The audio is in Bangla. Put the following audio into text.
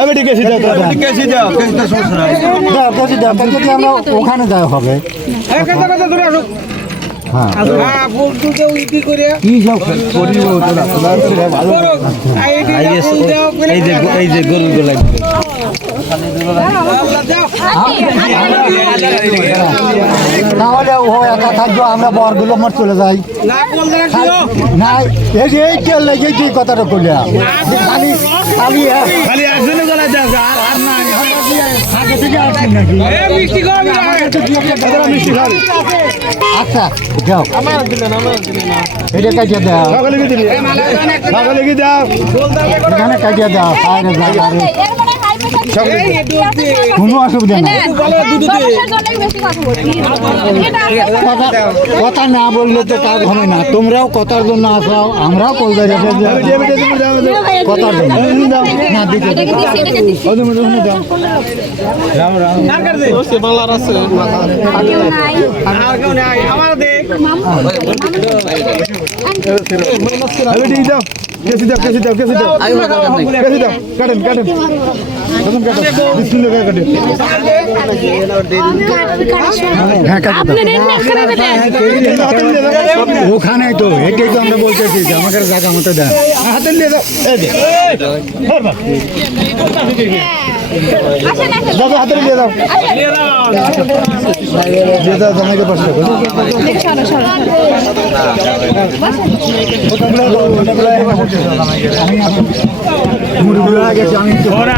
আমি ঠিক আছে দাও কেসি দাও কেসিটা সমস্যা নাই। দাও কেজি দাও তাহলে যদি আমরা ওখানে যাই হবে। হ্যাঁ। দাও এই যে গরুগুলো। লাগবে দাও ও একা থাকব আমরা বরগুলো আমার চলে যাই। না কোন জায়গা এই এই তেল লেগে কি কথাটা করলাম খালি খালি একজনে আর আগে থেকে আসছেন নাকি? আচ্ছা যাও। এটা কাটিয়ে দাও। সকালে কি দিবি সকালে কি দাও। এখানে কাটিয়ে দাও আরে কোনো অসুবিধা নেই। কথা কথা না বললে তো কাজ হবে না। তোমরাও কথার জন্য আসাও আমরাও কলকাতা কথার জন্য। না দিতে দাও। আর কেউ নাই। আমার দেখ আমি ঠিক দাও। কেসি দাও কেসি দাও কেসি দাও। কেসি দাও। কাটেন কাটেন। ওখানে তো এটাই তো আমরা বলতেছি যে আমাকে জায়গা মতো দেন হাতে নিয়ে দাও হাতে নিয়ে দাও আগে আমি কথা